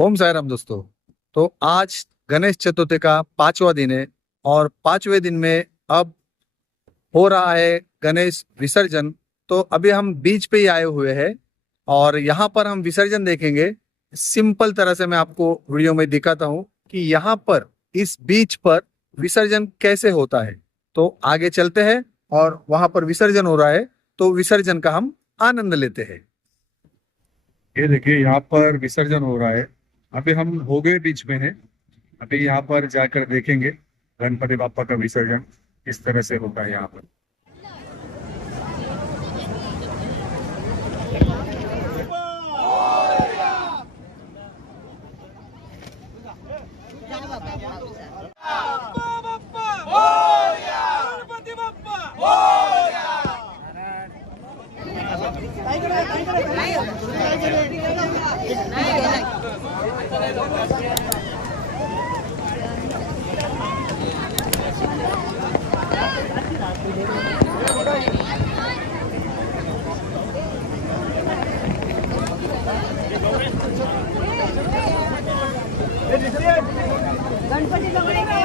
ओम साई राम दोस्तों। तो आज गणेश चतुर्थी का 5वां दिन है और 5वें दिन में अब हो रहा है गणेश विसर्जन। तो अभी हम बीच पे ही आए हुए हैं और यहाँ पर हम विसर्जन देखेंगे। सिंपल तरह से मैं आपको वीडियो में दिखाता हूँ कि यहाँ पर इस बीच पर विसर्जन कैसे होता है। तो आगे चलते हैं और वहां पर विसर्जन हो रहा है, तो विसर्जन का हम आनंद लेते हैं। ये देखिए यहाँ पर विसर्जन हो रहा है। अभी हम हो गए बीच में हैं। अभी यहाँ पर जाकर देखेंगे गणपति बापा का विसर्जन किस तरह से होता है यहाँ पर। गणपती जवळ काय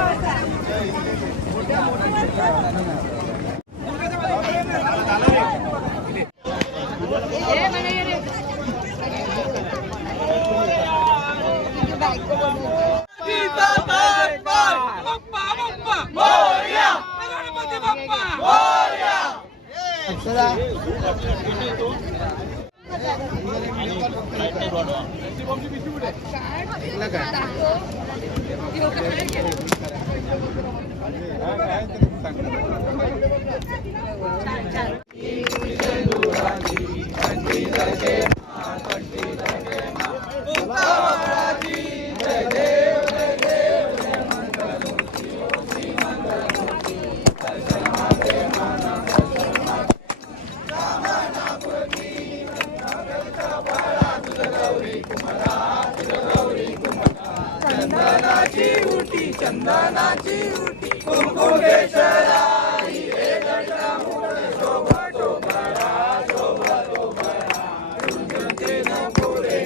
चंदनाची उटी कुंकुम केशरा हिरे गडला मूळ शोभा टोपरा शोभा टोपरा रुंदुंती न पुरे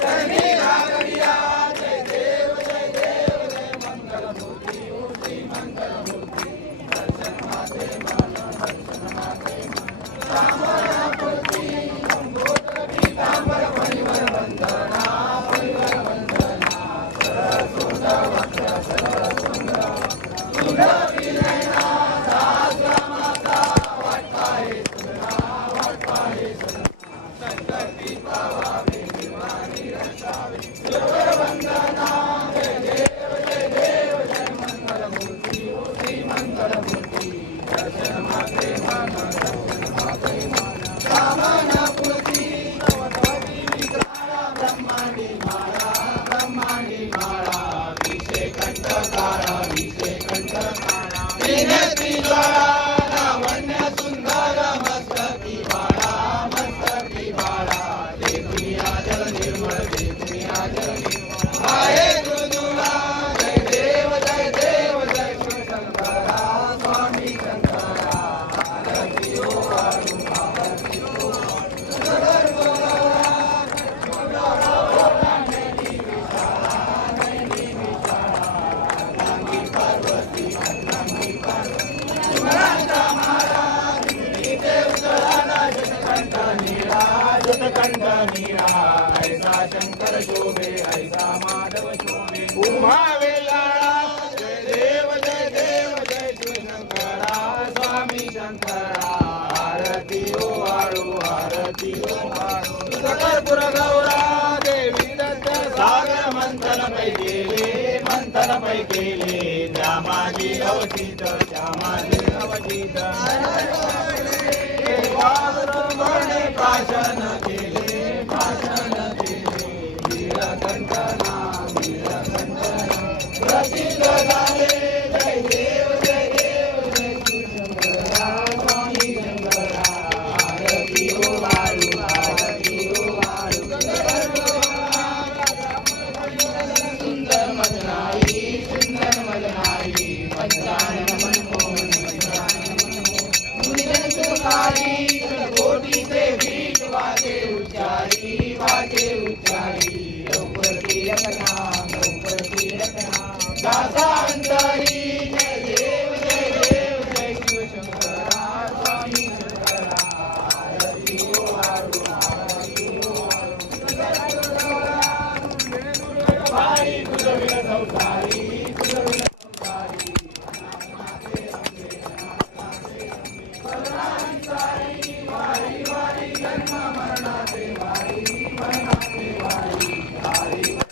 शनी लागलिया जय देव जय मंगलमूर्ती उटी मंगलमूर्ती दर्शन माते कामना पूर्ती मंगोदर पीतांबर परिवर वंदना ऐसा शंकर शोभे ऐसा माधव शोभे उमा वेलाळा जय देव जय शिवशंकरा स्वामी शंकरा आरती ओ वाळू आरती ओ वाळू कर्पूर गौरा देवी दत्त सागर मंथन पै केले श्यामाजी अवचित काशन प्रसिद्ध झाले जय देव जय शिवशंकरा स्वामी शंकरा आरती ओ वाळू सुंदर मजनाई पंचानन मनमोहन कोटी देवी दासांतरी जय देव जय देव जय शिवशंकरा स्वामी शंकरा आरती हो वारू आरती हो वारू भाई तुझं विन संसारी तुझं विन संसारी वारी वारी जन्म मरणाचे वारी मरणाचे वारी हरी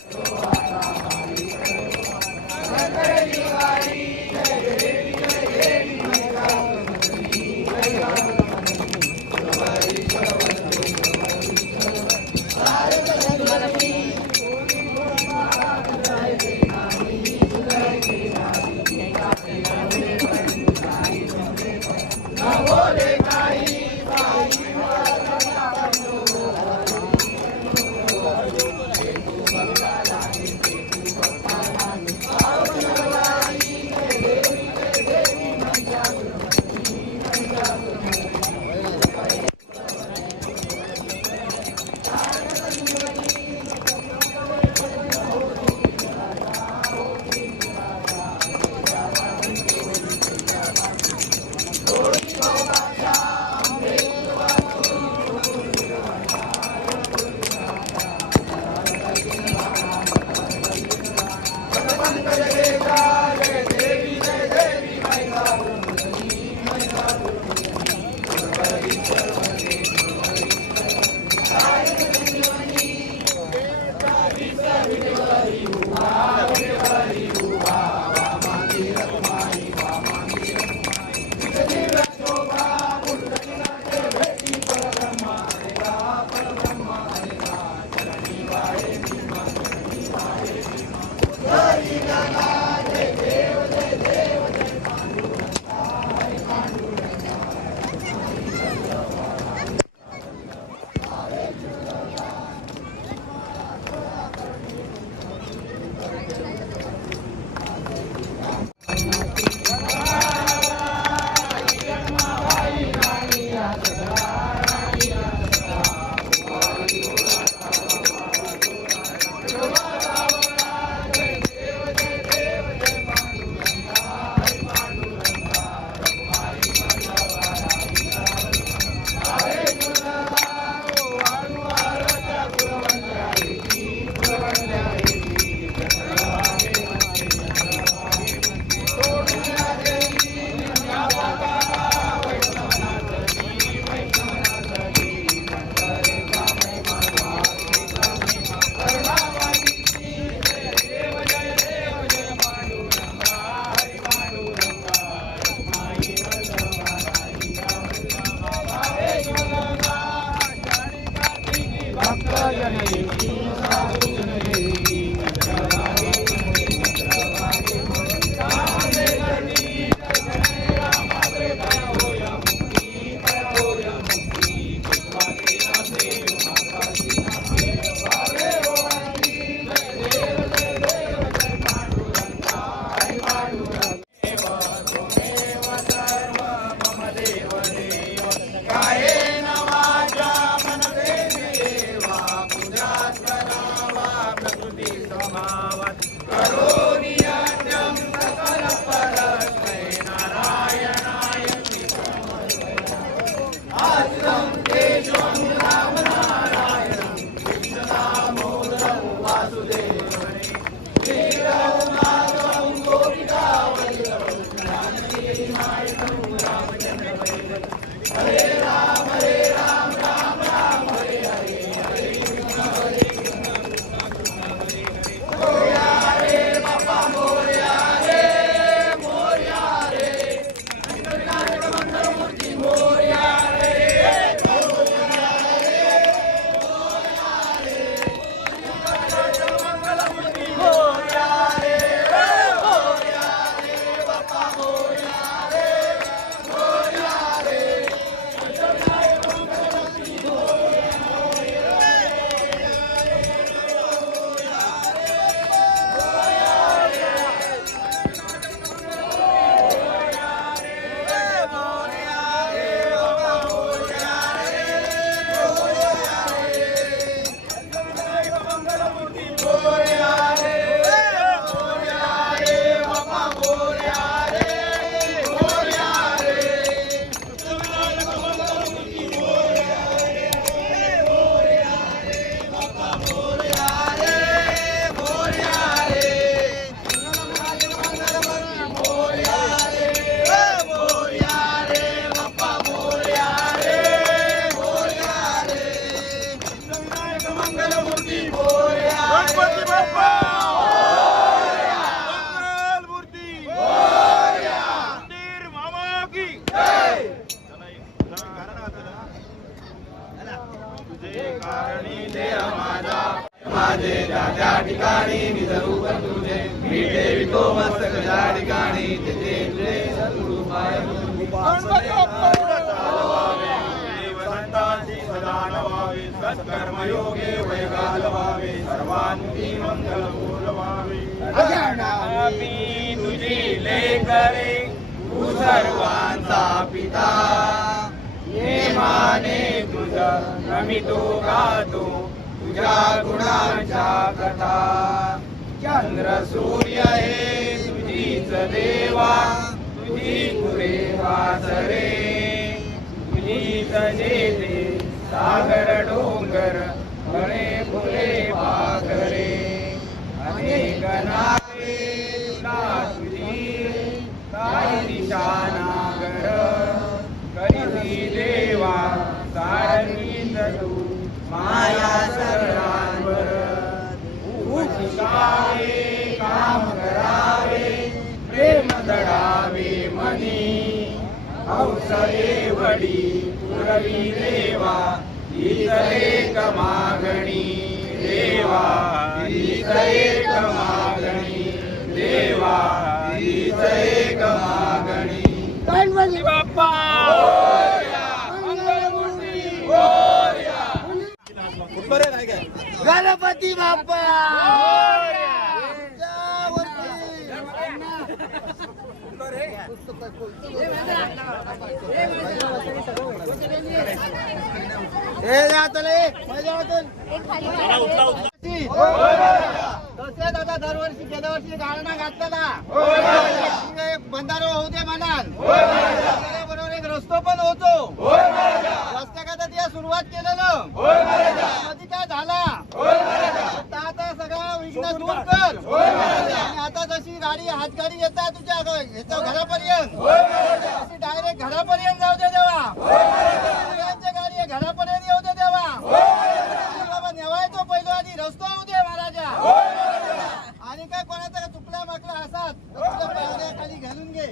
Aslam Deshwam Ramana जे कारणी देह माझा माझे त्या त्या ठिकाणी निज रूप तुझे मी ठेवितो मस्तक ज्या ठिकाणी तिथे तुझे सद्गुरु पाय संतांची सदा नवावे सत्कर्मयोगे वय घालवावे सर्वांती मंगल बोलवावे मी तुझी लेकरे तू सर्वांचा पिता नेमाने तुझं नमितो गातो तुझ्या गुणांच्या कथा चंद्र सूर्य हे तुझीच देवा तुझी तुरे वासरे तुझीच जेते सागर डोंगर फळे फुले पाखरे अनेक नावे तुला तुझी काही दिशा नागर करीती देवा सारखीच तू माया सर्वांवर उचितावे काम करावे प्रेम दडावे मनी हौसले वडी पुरवी देवा हीच एक मागणी देवा हीच एक मागणी देवा हीच एक मागणी गणपती बाप्पा गणपती बाप्पा तसेच आता दरवर्षी गेल्या वर्षी गाळणा घातलेला एक बंधारा होऊ दे म्हणाल बरोबर एक रस्तो पण होतो रस्त्याकरता त्या सुरुवात केलेलं मध्ये काय झाला आता सगळा विघ्न दूर कर आणि आता जशी गाडी हातगाडी येतात तुझ्या घरापर्यंत तशी डायरेक्ट घरापर्यंत जाऊ दे देवा गाडी घरापर्यंत येऊ दे देवा बाबा नेवायचो पहिलो आधी रस्तो होऊ दे महाराजा आणि काय कोणाचा चुकला माकला असाच तुझ्या पावण्याखाली घालून घे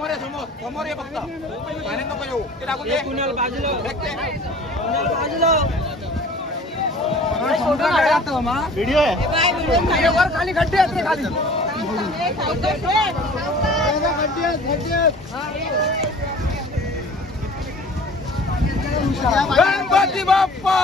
मंगल समोर समोर ये फक्त पाण्यात नको येऊ ते टाकून दे कुणाल बाजूला व्हिडिओ आहे वर खाली खड्डे असते खाली गणपती बाप्पा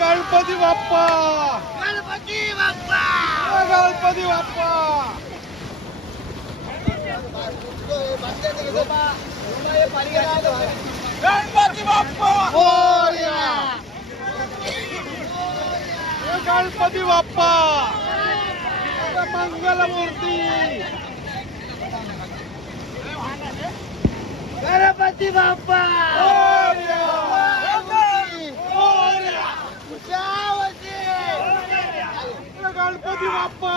गणपती बाप्पा गणपती बाप्पा गणपती बाप्पा गणपती बाप्पा मोरया. गणपती बाप्पा मंगलमूर्ती गणपती बाप्पा मोरया. जावजी. गणपती बाप्पा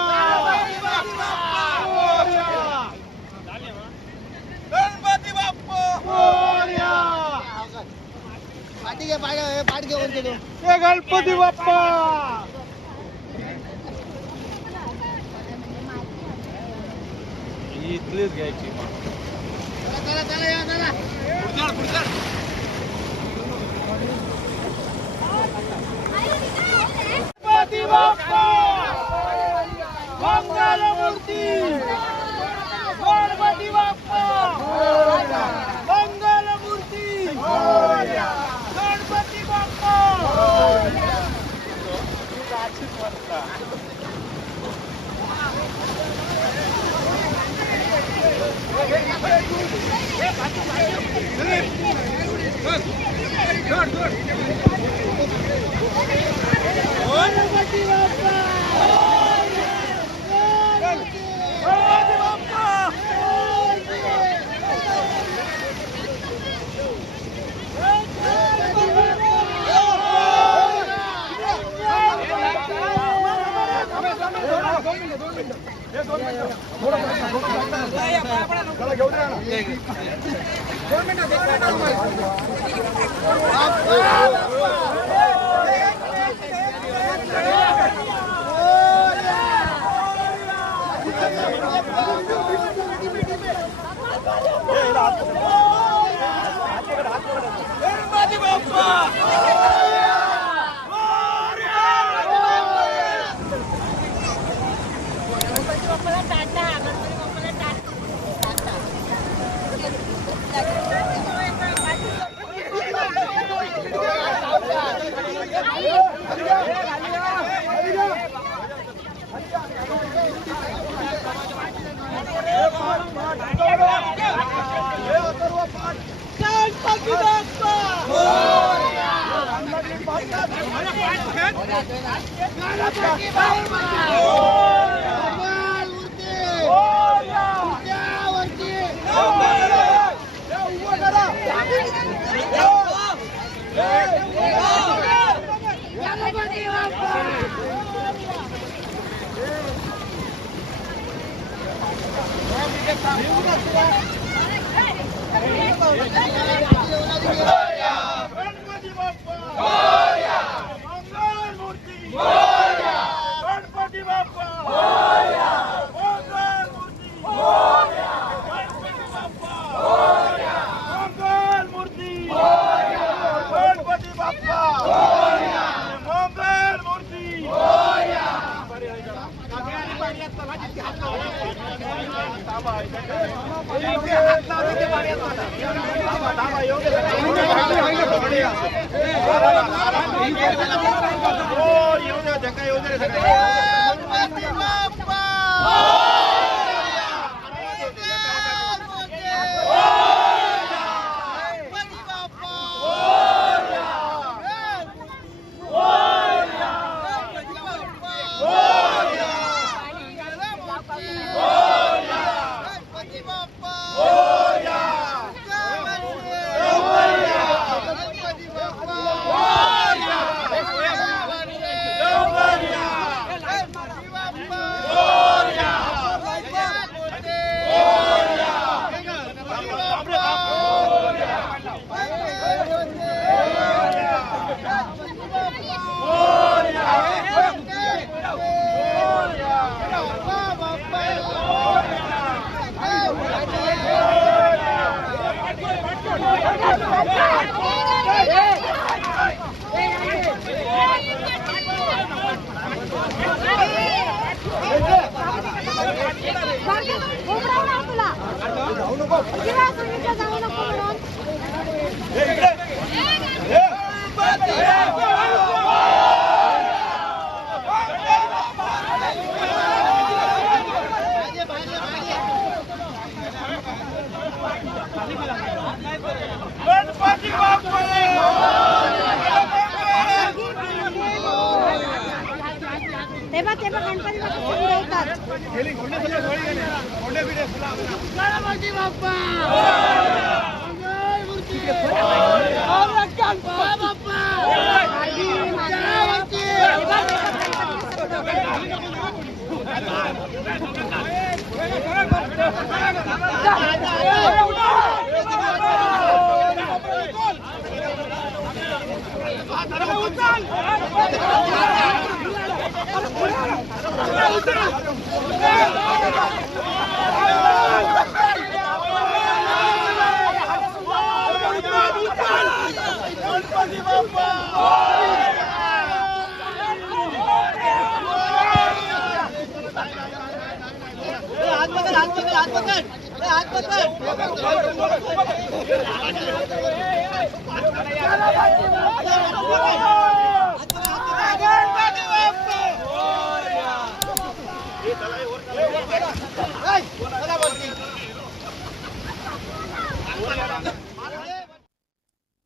गणपती बाप्पा मोरया. पाठी घे पाठ घे कोणते तू. हे गणपती बाप्पा इथलीच घ्यायची चला चला या चला. गणपती बाप्पा मंगलमूर्ती गणपती बाप्पा मंगलमूर्ती गणपती बाप्पा गणपती बाप्पा. गणपती बाप्पा गणपती बाप्पा गणपती बाप्पा उडवतात. गणपती बाप्पा मंगलमूर्ती. गणपती बाप्पा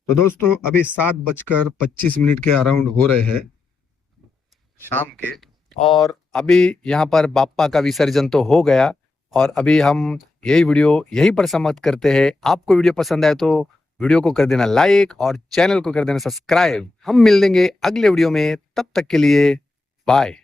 तो दोस्तों अभी 7:25 के अराउंड हो रहे हैं शाम के, और अभी यहाँ पर बाप्पा का विसर्जन तो हो गया, और अभी हम यही वीडियो यहीं पर समाप्त करते हैं। आपको वीडियो पसंद आए तो वीडियो को कर देना लाइक और चैनल को कर देना सब्सक्राइब। हम मिल लेंगे अगले वीडियो में, तब तक के लिए बाय।